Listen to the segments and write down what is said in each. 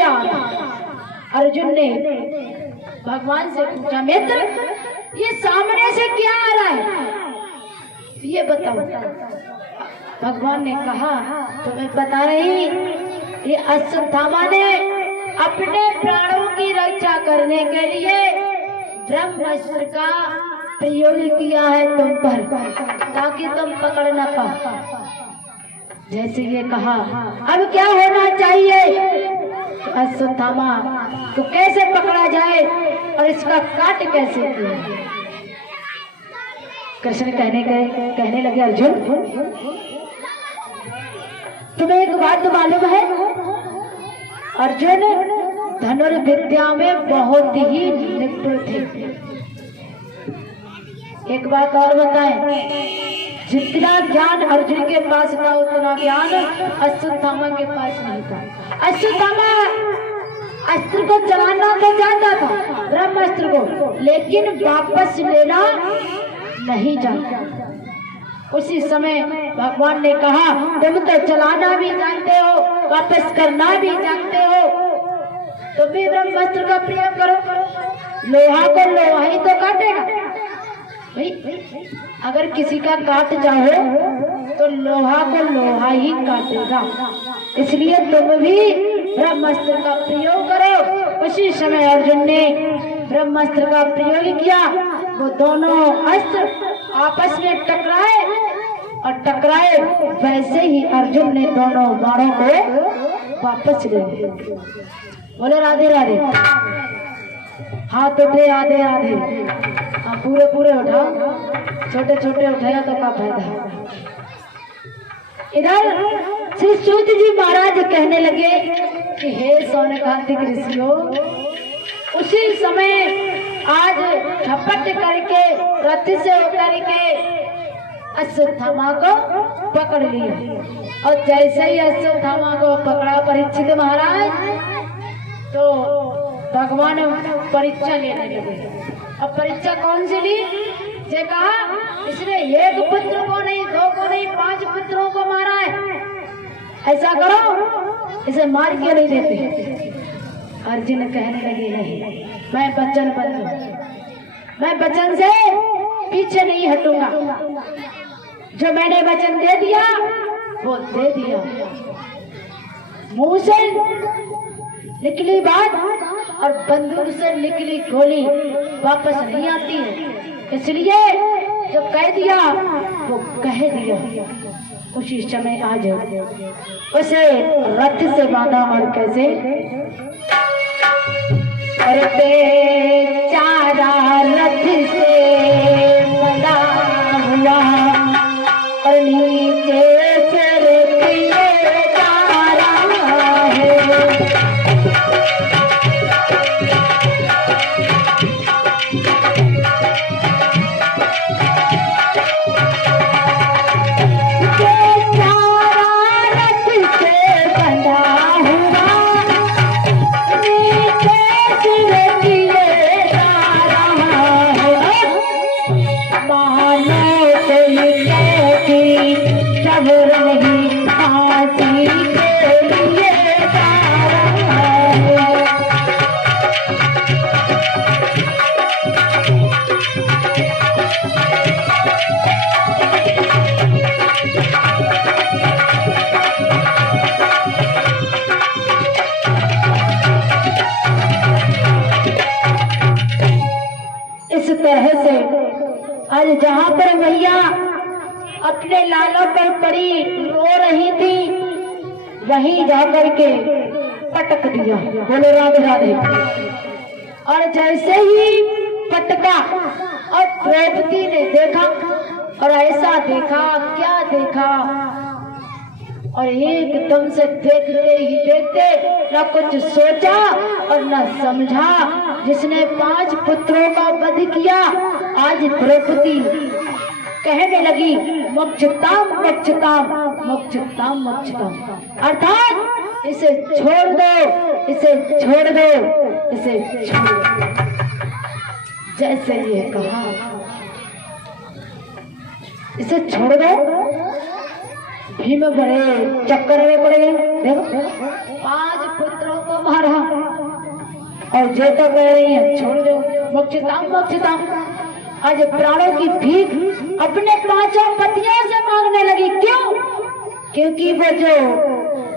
क्या आ रहा है? अर्जुन ने भगवान से पूछा, मित्र ये सामने से क्या आ रहा है, ये बताओ। भगवान ने कहा, तुम्हें बता रही, ये अश्वत्थामा ने अपने प्राणों की रक्षा करने के लिए ब्रह्मास्त्र का प्रयोग किया है तुम पर, ताकि तुम पकड़ न पाओ। जैसे ये कहा, अब क्या होना चाहिए? अश्वत्थामा को कैसे पकड़ा जाए और इसका काट कैसे किया? कृष्ण कहने लगे, अर्जुन तुम्हें एक बात मालूम है? अर्जुन धनुर्विद्या में बहुत ही निपुण थे। एक बात और बताएं, जितना ज्ञान अर्जुन के पास था उतना ज्ञान अश्वत्थामा के पास नहीं था। अश्वत्थामा अस्त्र को चलाना तो जानता था, ब्रह्मास्त्र को, लेकिन वापस लेना नहीं जानता। उसी समय भगवान ने कहा, तुम तो चलाना भी जानते हो, वापस करना भी जानते हो, तो भी ब्रह्मास्त्र का प्रयोग करो। लोहा को लोहा ही तो काटेगा भाई, अगर किसी का काट चाहो तो लोहा को लोहा ही काटेगा। इसलिए तुम भी ब्रह्मास्त्र का प्रयोग करो। उसी समय अर्जुन ने ब्रह्मास्त्र का प्रयोग किया। वो दोनों अस्त्र आपस में टकराए और टकराए, वैसे ही अर्जुन ने दोनों बाणों को वापस ले लिया। बोले राधे राधे। हाथ उठे आधे आधे, पूरे पूरे उठाओ, छोटे छोटे उठाया तो क्या फायदा। इधर श्री सूत जी महाराज कहने लगे कि हे सौनकांतिक ऋषियों, उसी समय आज झपट करके रथ से उतर के अश्वत्थामा को पकड़ लिया। और जैसे ही अश्वत्थामा को पकड़ा परीक्षित महाराज, तो भगवान परीक्षा लेने लगे। अब परीक्षा कौन सी ली? ये कहा, इसने एक पुत्र को नहीं, दो को नहीं, 5 पुत्रों को मारा है। ऐसा करो, इसे मार क्यों नहीं देते? अर्जुन कहने लगे, नहीं, मैं वचनबद्ध हूं, मैं वचन से पीछे नहीं हटूंगा। जो मैंने वचन दे दिया वो दे दिया। मुंह से निकली बात और बंदूक से निकली गोली वापस नहीं आती है, इसलिए जो कह दिया वो कह दिया। उसी समय आज उसे रथ से बांधा। और कैसे? और बेचारा रथ से बंधा हुआ और नीचे सिर दिए जा रहा है। आज जहाँ पर मैया अपने लालों पर पड़ी रो रही थी, वहीं जाकर के पटक दिया। बोले राधे राधे। और जैसे ही पटका और द्रौपदी ने देखा, और ऐसा देखा, क्या देखा, और एकदम से देखते ही देखते न कुछ सोचा और न समझा। जिसने 5 पुत्रों का वध किया, आज द्रौपदी कहने लगी मोक्षताम मोक्षताम मोक्षताम मोक्षताम, अर्थात इसे छोड़ दो, इसे छोड़ दो, इसे छोड़ दो। जैसे ये कहा इसे छोड़ दो, भीम बड़े चक्कर में पड़ गए। देखो 5 पुत्रों को मारा और जो तो कह रही है छोड़ दो, मोक्षताम मोक्षताम। आज प्राणों की भीख अपने 5 पतियों से मांगने लगी। क्यों? क्योंकि वो जो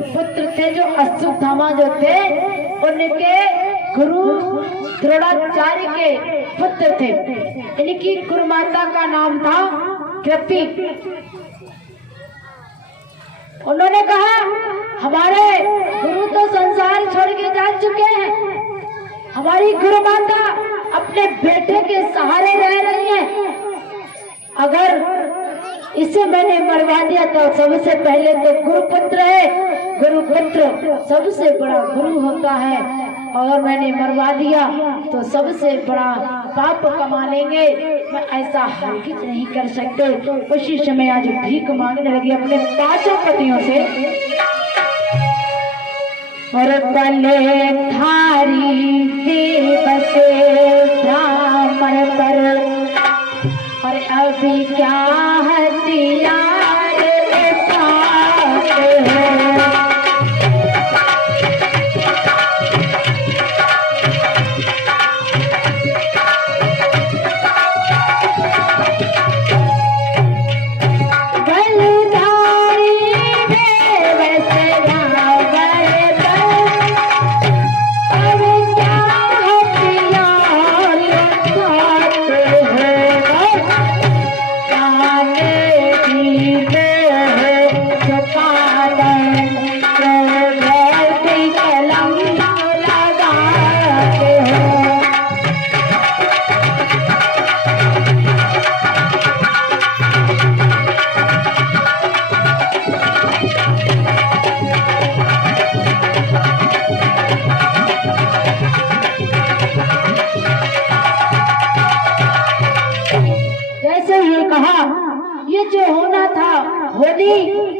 पुत्र थे, जो अश्वत्थामा जो थे, उनके गुरु द्रोणाचार्य के पुत्र थे। इनकी गुरुमाता का नाम था कृपी। उन्होंने कहा हमारे गुरु तो संसार छोड़ के जा चुके हैं, हमारी गुरुमाता अपने बेटे के सहारे रह रही है। अगर इसे मैंने मरवा दिया तो सबसे पहले तो गुरुपुत्र है, गुरुपुत्र सबसे बड़ा गुरु होता है, और मैंने मरवा दिया तो सबसे बड़ा पाप कमा लेंगे। मैं ऐसा हरगिज नहीं कर सकते। उसी समय आज भीख मांगने लगी अपने 5 पतियों से। और बले थारी देवते ब्राह्मण पर, और अभी क्या हथियार उठाते हैं।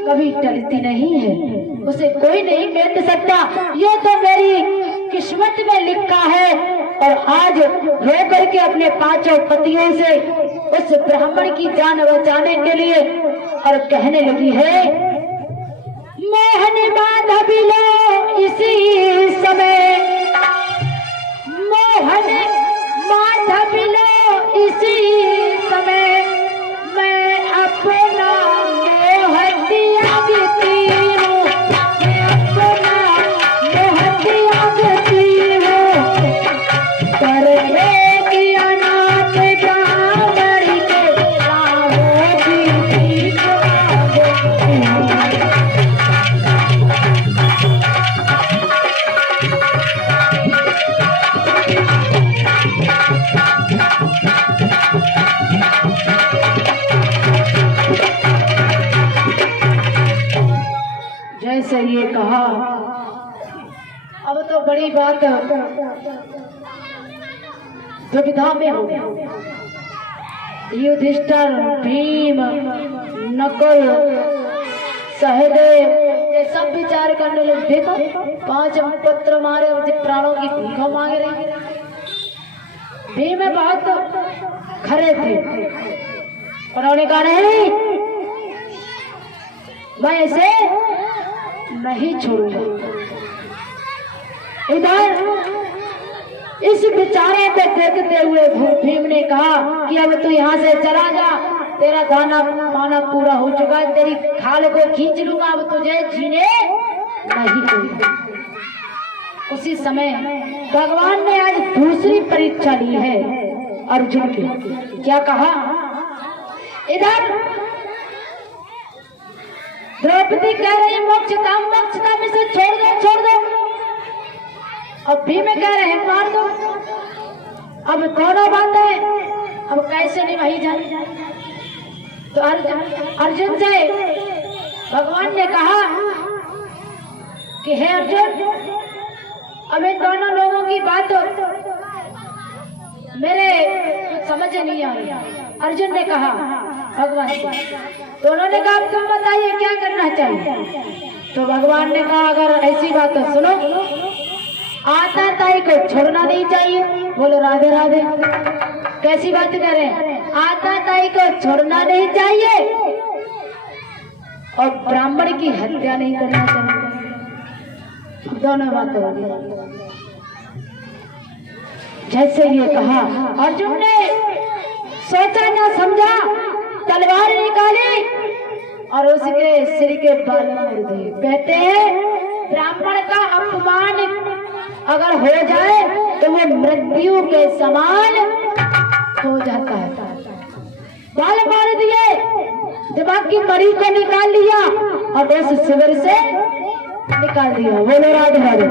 कभी टलती नहीं है, उसे कोई नहीं मिट सकता। ये तो मेरी किस्मत में लिखा है। और आज रो करके अपने 5 पतियों से उस ब्राह्मण की जान बचाने के लिए और कहने लगी है, मोहन माधवी लो इसी समय, मोहन माधवी लो इसी समय, मैं अपना जैसे ये कहा। अब तो बड़ी बात दुविधा में हो गया। युधिष्ठिर, भीम, नकुल, सहदेव ये सब विचार करने लगे। देखो 5 पुत्र मारे, प्राणों की भीख मांग रही। भीम बहुत खरे थे, उन्होंने कहा नहीं, मैं इसे नहीं छोड़ूंगा। इधर इस बेचारे पे देखते हुए भीम ने कहा कि अब तू यहाँ से चला जा, तेरा दाना पाना पूरा हो चुका है, तेरी खाल को खींच लूंगा, अब तुझे जीने नहीं दूंगा। उसी समय भगवान ने आज दूसरी परीक्षा ली है अर्जुन की। क्या कहा? इधर द्रौपदी कह रही मोक्षताम इसे छोड़ दो छोड़ दो। अब भीम कह रहे हैं मार दो। अब दोनों बातें अब कैसे निभाई जाए? तो अर्जुन से भगवान ने कहा कि हे अर्जुन, अब इन दोनों लोगों की बात मेरे कुछ समझ नहीं आ रही। अर्जुन ने कहा भगवान को, तो उन्होंने कहा तुम बताइए क्या करना चाहिए? तो भगवान ने कहा अगर ऐसी बात है सुनो, आता ताई को छोड़ना नहीं चाहिए। बोलो राधे राधे। कैसी बात कर रहे हैं? आता ताई को छोड़ना नहीं चाहिए और ब्राह्मण की हत्या नहीं करना चाहिए। दोनों बातें हो गई। जैसे ये कहा, अर्जुन ने सोचा ना समझा, तलवार निकाली और उसके सिर के बाल मोड़ दिए। कहते हैं ब्राह्मण का अपमान अगर हो जाए तो वो मृत्यु के समान हो जाता है। बाल मार दिए, दिमाग की कड़ी को निकाल लिया और उस शिविर से निकाल दिया। बोलो राधे राधे।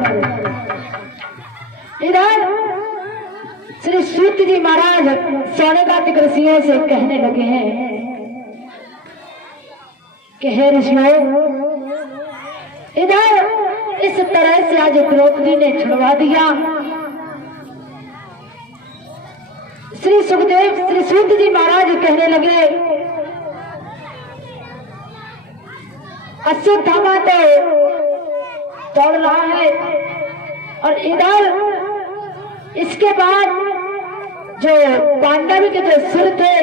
इधर श्री सूत जी महाराज सौनकादिक ऋषियों से कहने लगे हैं कि हे ऋषियों, इधर इस तरह से आज द्रौपदी ने छुड़वा दिया। श्री सुखदेव श्री सूत जी महाराज कहने लगे, अश्वत्थामा तो दौड़ रहा है और इधर इसके बाद जो पांडव के जो सुर थे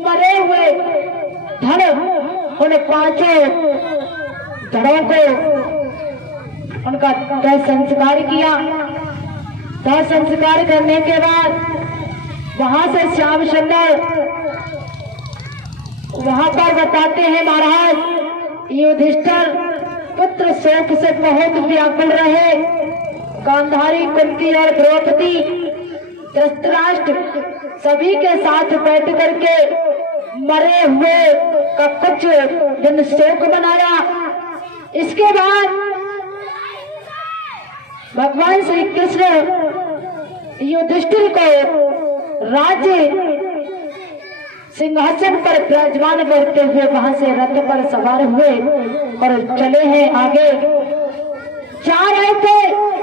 मरे हुए धड़, उन्हें पांचों धड़ों को उनका दाह संस्कार किया। दाह संस्कार करने के बाद वहां से श्याम सुंदर वहां पर बताते हैं महाराज युधिष्ठिर पुत्र शोक से बहुत व्याकुल रहे। गांधारी, कुंती और द्रौपदी, धृतराष्ट्र सभी के साथ बैठ करके मरे हुए का कुछ दिन शोक मनाया। इसके बाद भगवान श्री कृष्ण युधिष्ठिर को राज्य सिंहासन पर विराजमान करते हुए वहां से रथ पर सवार हुए और चले हैं आगे। जा रहे थे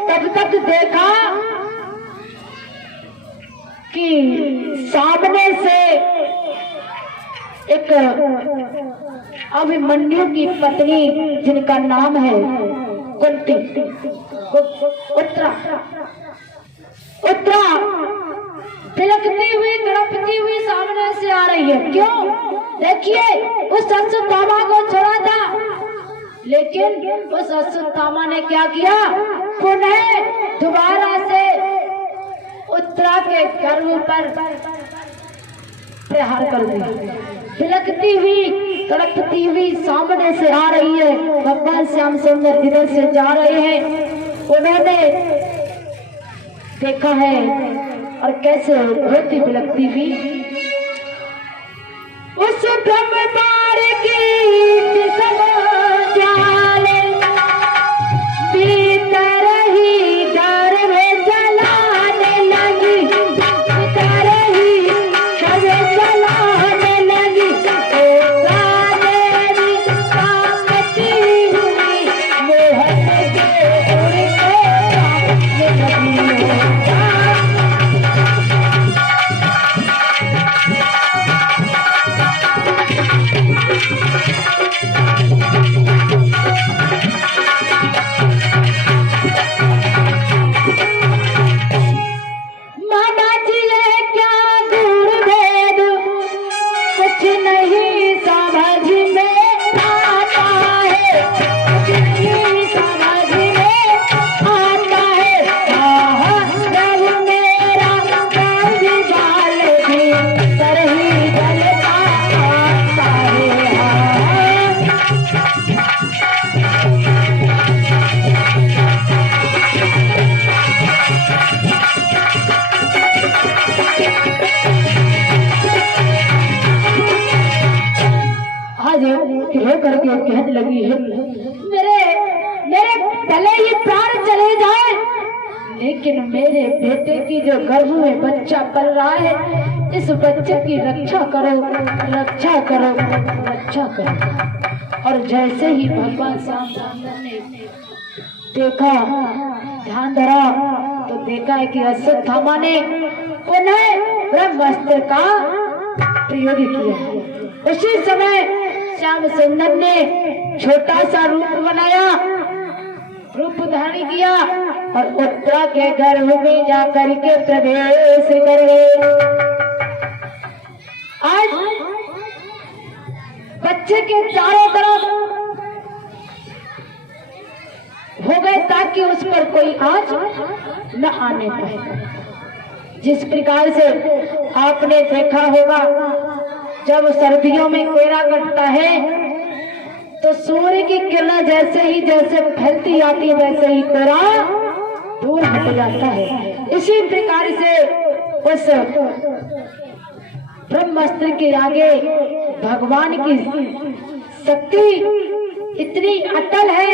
तब तक देखा कि सामने से एक अभिमन्यु की पत्नी जिनका नाम है कुंती, उत्तरा तिलकती हुई तड़पती हुई सामने से आ रही है। क्यों? देखिए उस अश्वत्थामा को छोड़ा था, लेकिन उस अश्वत्थामा ने क्या किया, पुनः दोबारा से उत्तरा के गर्भ पर प्रहार कर दिया। तिलकती हुई तड़पती हुई सामने से आ रही है। भगवान श्याम सुंदर इधर से जा रहे हैं, उन्होंने देखा है और कैसे रोती बिलकती हुई उस ब्रह्मचार की जाले भीतर ही गर्भ जलाने लगी, भीतर ही गर्भ जलाने लगी। देवी कामती हुई मोहन के उड़े लगी। करके कहने लगी है, मेरे भले ही प्राण चले जाए, लेकिन मेरे बेटे की जो गर्भ में बच्चा पल रहा है, इस बच्चे की रक्षा करो, रक्षा करो, रक्षा करो। और जैसे ही भगवान श्याम सुंदर ने देखा, ध्यान धरा, तो देखा है कि अश्वत्थामा ने उन्हें ब्रह्मास्त्र का प्रयोग किया। उसी समय श्याम सुंदर ने छोटा सा रूप बनाया, रूप धारण किया और उत्तरा के गर्भ में जाकर के प्रवेश कर गए। आज बच्चे के चारों तरफ हो गए ताकि उस पर कोई आज न आने पाए। जिस प्रकार से आपने देखा होगा जब सर्दियों में कोहरा कटता है तो सूर्य की किरण जैसे ही जैसे फैलती आती है वैसे ही कोहरा दूर हट जाता है। इसी प्रकार से उस ब्रह्मास्त्र के आगे भगवान की शक्ति इतनी अटल है,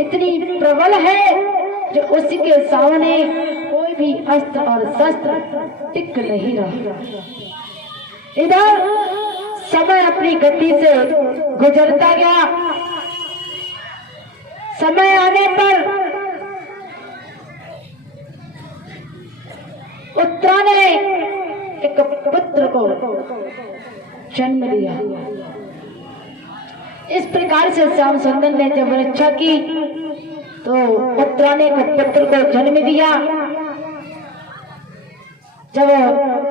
इतनी प्रबल है जो उसके सामने कोई भी अस्त्र और शस्त्र टिक नहीं रहा। इधर समय अपनी गति से गुजरता गया। समय आने पर उत्तरा ने एक पुत्र को जन्म दिया। इस प्रकार से श्याम सुंदर ने जब रक्षा की तो उत्तरा ने एक पुत्र को जन्म दिया। जब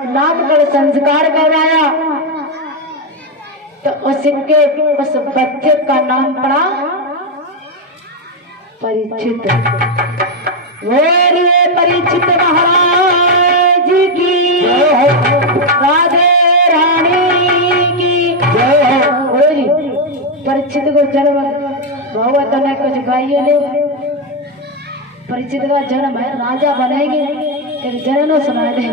नामकरण संस्कार करवाया तो उसके उस बच्चे का नाम पड़ा परीक्षित। परीक्षित महाराज की राधे रानी की परीक्षित को जन्म हुआ तो नहीं कुछ गाइए ले। परीक्षित का जन्म है, राजा बनेंगे तेरे जन्म सुना दे।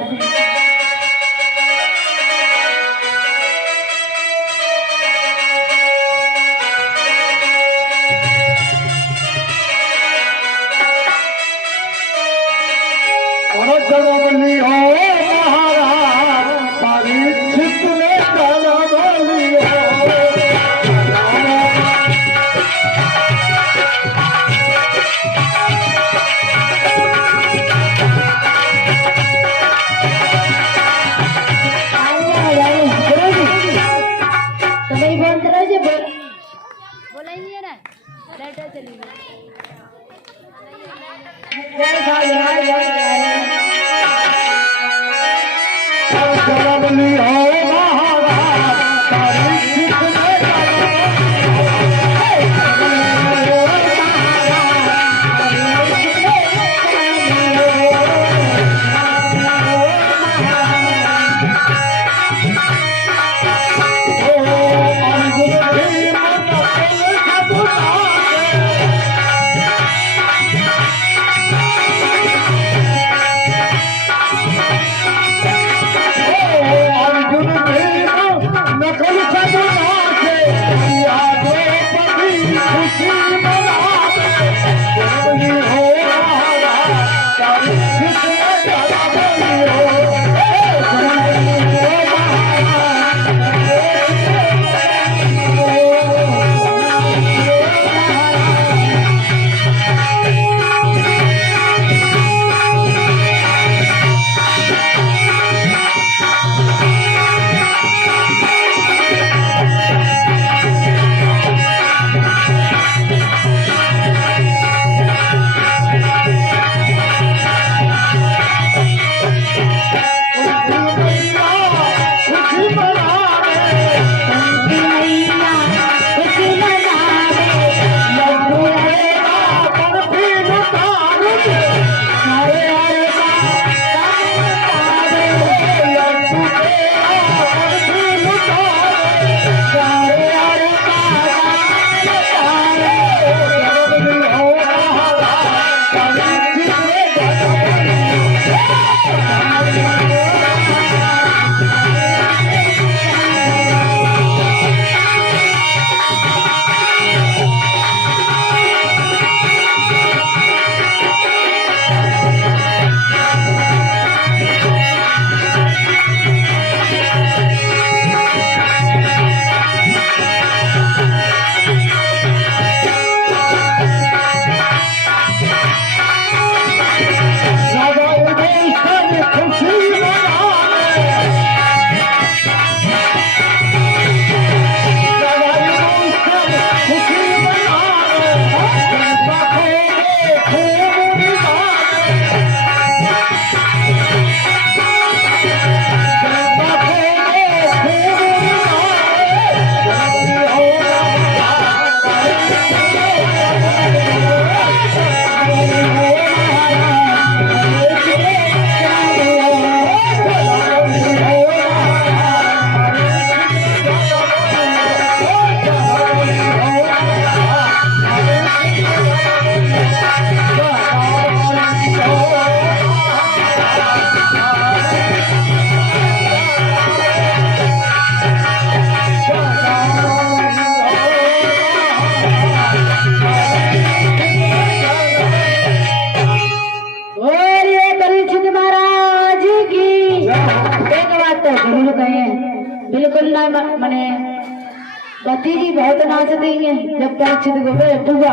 जी बहुत नाचती हैं जब परीक्षित गोबे बुआ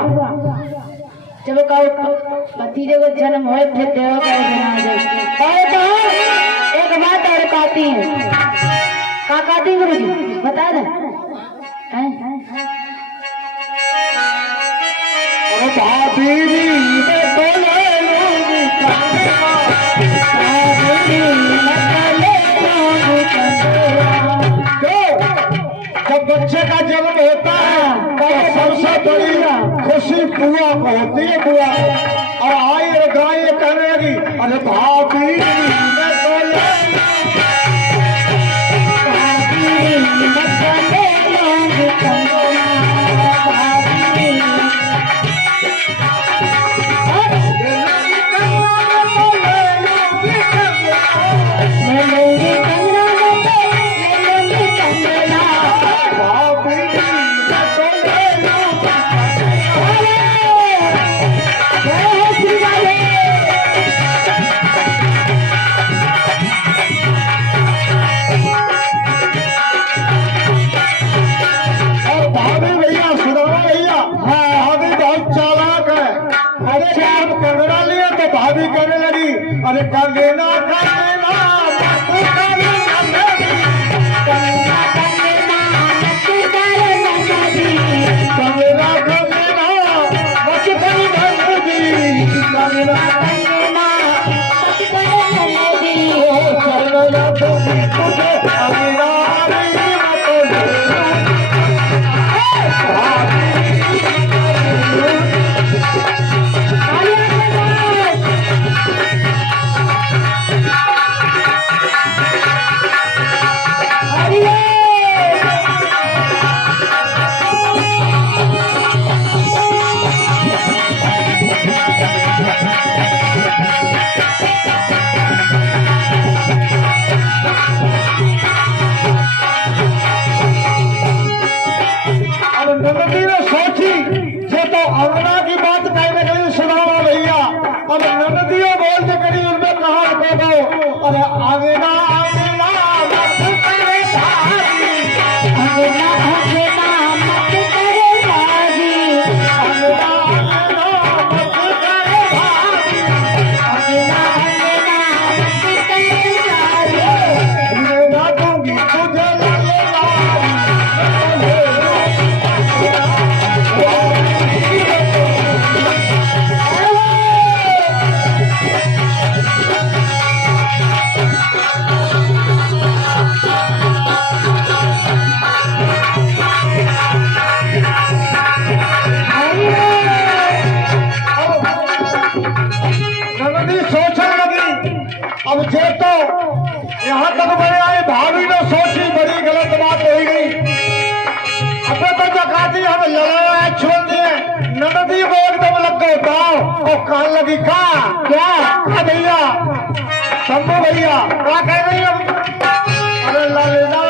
जब कहो भतीजे को जन्म हो फिर देव का एक बात और कहती है का कहती गुरु जी बता दे जब बच्चे का जन्म होता है तो सबसे बड़ी खुशी बुआ को होती है बुआ और आई और गाय कहने लगी अरे भाभी भाभी कहने लगी अरे कर लेना कर लेना अरे आगे ना आगे ना मत करे भागी आगे ना आगे ना मत करे भागी आगे ना आगे ना मत करे भागी आगे ना आगे ना मत करे भागी मैं ना दूंगी तुझे लाले अब जे तो यहाँ तक बड़े आए भाभी ने सोची बड़ी गलत बात हो गई अब तो जकाती हम लड़ाया छोड़ दिए ननदी को एकदम लग गए गाँव और कान लगी का क्या भैया शंभू भैया क्या कह रही हम अरे ललेना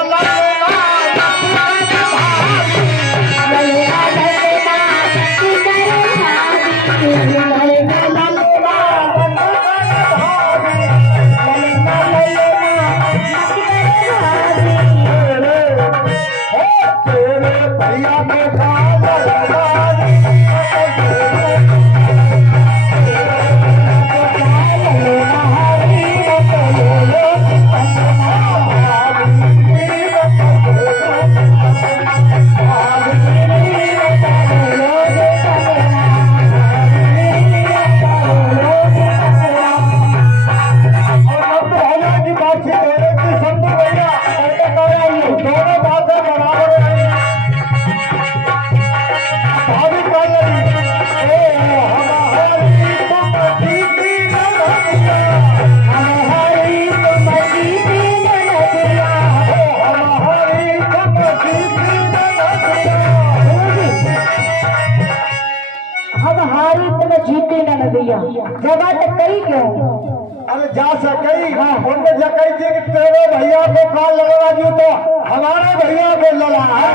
जगह तो कई क्यों अरे जा सके उनमें जगह थी कि तेरे भैया को काल लगा दियो तो हमारे भैया को लड़ा है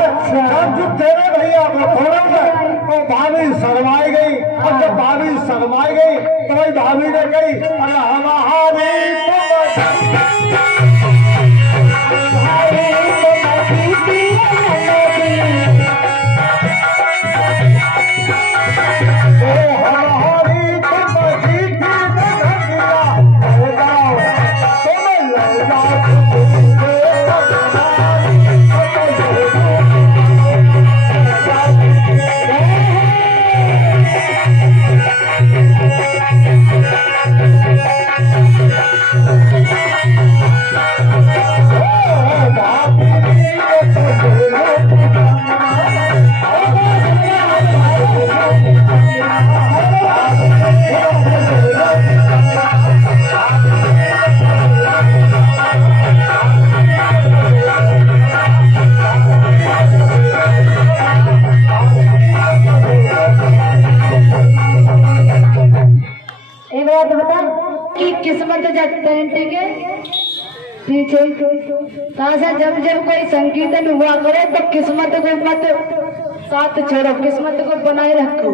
जब तेरे भैया को थोड़ा तो भाभी शर्माई गई और जब भाभी शर्माई गई तो भाई भाभी ने कही अरे हमारी तो बात बता कि किस्मत जब टेंटे के पीछे ताजा जब जब कोई संकीर्तन हुआ करे तो किस्मत को मत साथ छोड़ो, किस्मत को बनाए रखो।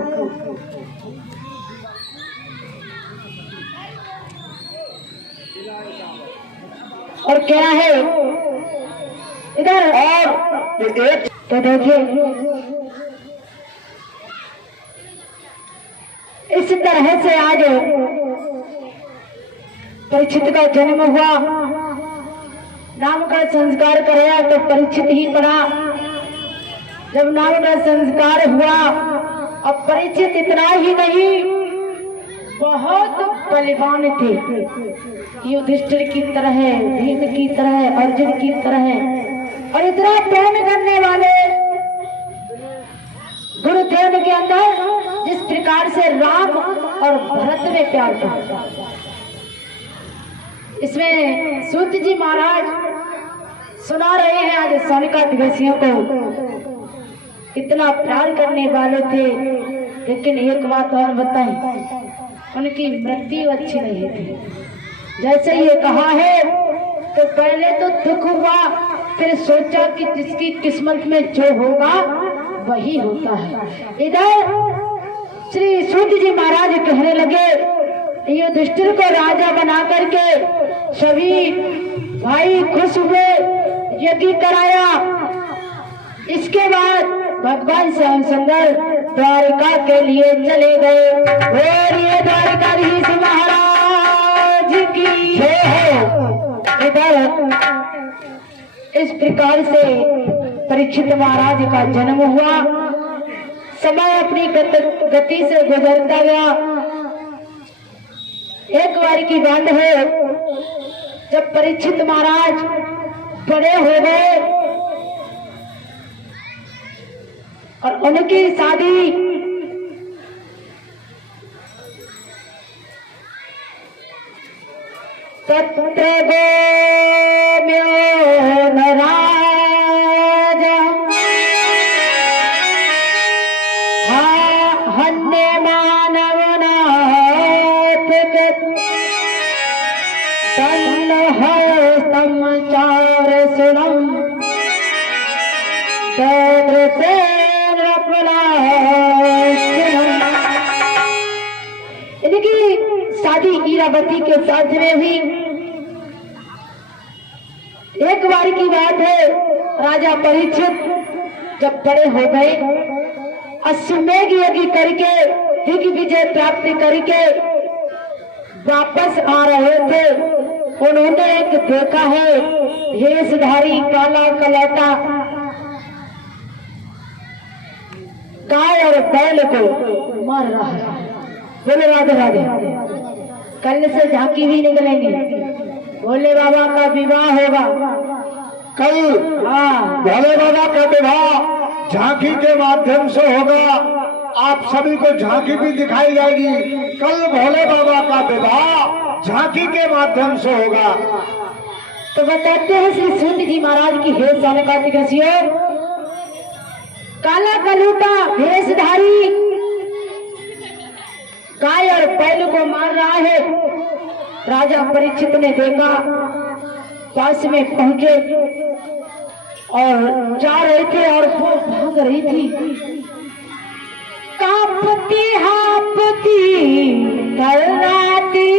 और क्या है इधर और एक तो देखिए इस तरह से आज परीक्षित का जन्म हुआ, नाम का संस्कार कराया तो परीक्षित ही पड़ा। जब नाम का संस्कार हुआ, अब परीक्षित इतना ही नहीं बहुत बलवान थे, युधिष्ठिर की तरह, भीम की तरह, अर्जुन की तरह, और इतना प्रेम करने वाले गुरुदेव के अंदर जिस प्रकार से राम और भरत में प्यार था। इसमें सूत जी महाराज सुना रहे हैं आज सौनकादिवासियों को, इतना प्यार करने वाले थे। लेकिन एक बात और बताएं, उनकी मृत्यु अच्छी नहीं थी। जैसे ये कहा है तो पहले तो दुख हुआ, फिर सोचा कि जिसकी किस्मत में जो होगा वही होता है। इधर श्री सूत जी महाराज कहने लगे, युधिष्ठिर को राजा बना करके सभी भाई खुश हुए, यज्ञ कराया। इसके बाद भगवान श्याम सुंदर द्वारिका के लिए चले गए। और ये द्वारिकाधीश महाराज की जय हो। इधर इस प्रकार से परीक्षित महाराज का जन्म हुआ। समय अपनी गति से गुजरता गया। एक बार की बात है, जब परीक्षित महाराज बड़े हो गए और उनकी शादी तत्र गोम्यो राजा हन्य मानवनाथ समाचार सुनम इनकी शादी ईरावती के साथ में हुई। एक बार की बात है, राजा परीक्षित जब बड़े हो गए, अश्वमेध यज्ञ करके दिग्विजय प्राप्त करके वापस आ रहे थे। उन्होंने एक देखा है, भेषधारी काला कलौटा गाय और बैल को मार रहा है। बोले राधे राधे। कल से झांकी भी निकलेंगे, भोले बाबा का विवाह होगा कल। हाँ, भोले बाबा का विवाह झांकी के माध्यम से होगा। आप सभी को झांकी भी दिखाई जाएगी। कल भोले बाबा का विवाह झांकी के माध्यम से होगा। तो बताते हैं श्री सूत जी महाराज की हे सौनकादिक ऋषियों, काला कलूटा भेषधारी गाय और बैल को मार रहा है। राजा परीक्षित ने देखा, पास में पहुंचे और जा रहे थे और वो भाग रही थी। कांपती हापती थर्राती